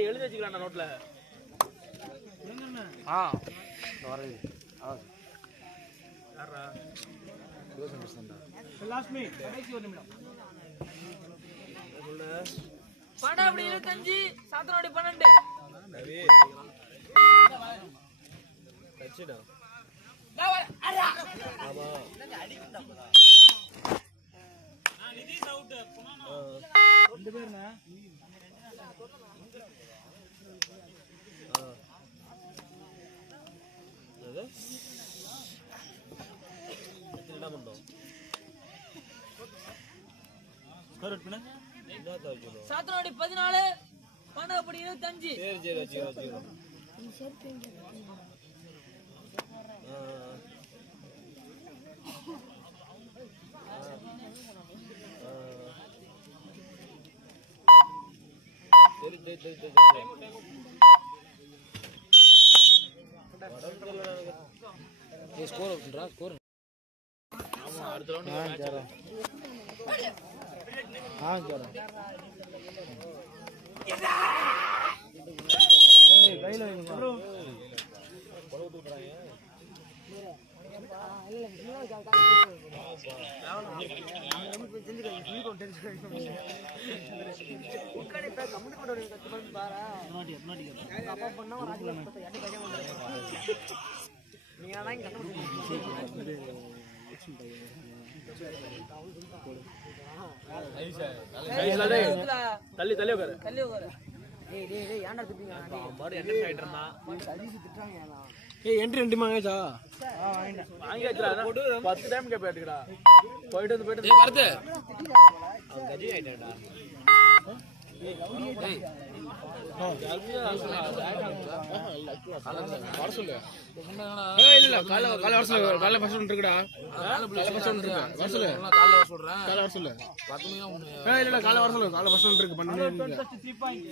எழுதி வச்சுக்கலாம் நோட்ல. படாபடி 25 சாத்தனோடி 12 கச்சிடா ஆமா நிதிஷ் அவுட் ரெண்டு பேர்னா அது என்ன பண்ணோம் கரெக்ட் பண்ணு என்ன தவிக்கணும் சாத்தனோடி 14 படாபடி 25 சரி வச்சுக்கோ ஸ்கோர் அப்படின்றா ஸ்கோர் ஆமா அடுத்த ரவுண்ட் கையில தள்ளி தள்ளி உட்காரு தள்ளி உட்காரு. ஏய் டேய் டேய் ஏன்டா திட்டுறீங்க மாதிரி என்ன ஆயிட்டு இருந்தா சதீஷ் திட்டுறாங்க ஏனா ஏய் என்ட்ரி ரெண்டு வாங்கியாச்சா வாங்கியாச்சுடா 10 டைம் கேப்பேட்டுடா போயிட்டு வரது அவன் கஜி ஆயிட்டான்டா வர சொல்லு இல்ல கால வர சொல்லு கால ஃபர்ஸ்ட் ஒன் இருக்குடா கால ஃபர்ஸ்ட் ஒன் இருக்கு வர சொல்லு கால வர சொல்றேன் கால வர சொல்லு 10 மணியா இல்ல கால வர சொல்லு கால ஃபர்ஸ்ட் ஒன் இருக்கு 12 3 point